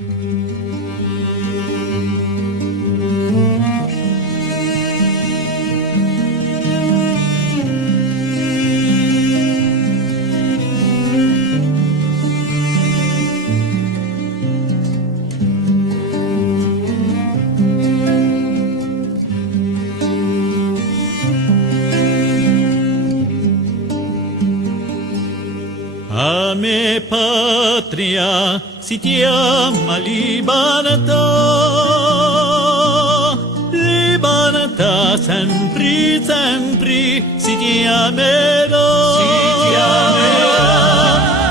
A me patria si chiama libertà, libertà sempre, sempre si chiamerà.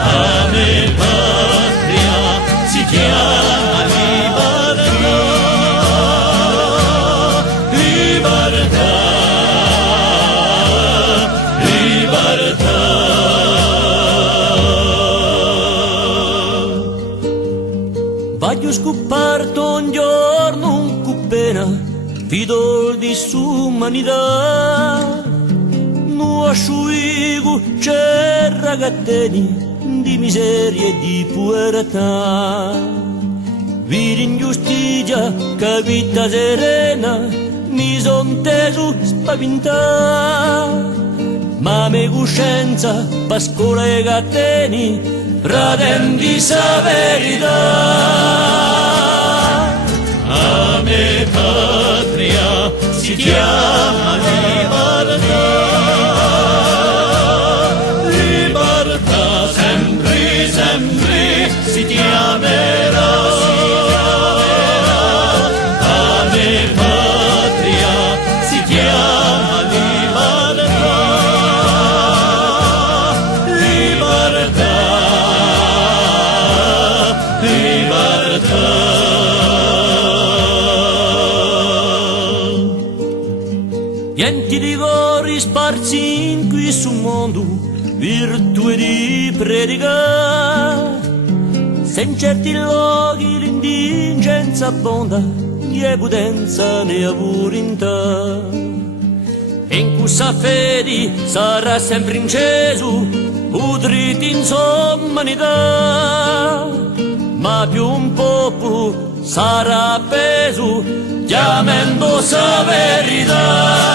A me patria si chiama libertà, libertà, libertà. Voglio scoperto un giorno un cuppena, fido di sumanità. Non asciugo c'è ragazzini di miseria e di puerità. Vidi ingiustizia, capita serena, mi son teso spaventà. Ma me coscienza, pascola e gatteni, pretendi sa verità. A me patria si chiama libertà, libertà sempre, sempre si chiamerà. A me patria si chiama libertà, libertà, libertà. Niente di cori sparsi in questo mondo, virtù di predicare. Se in certi luoghi l'indigenza abbonda, né potenza né volontà. E in questa fede sarà sempre inceso, udrito in somanità. Ma più un popolo sarà appeso, chiamando sa verità.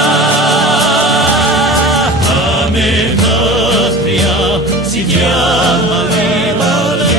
A me patria si chiama libertà,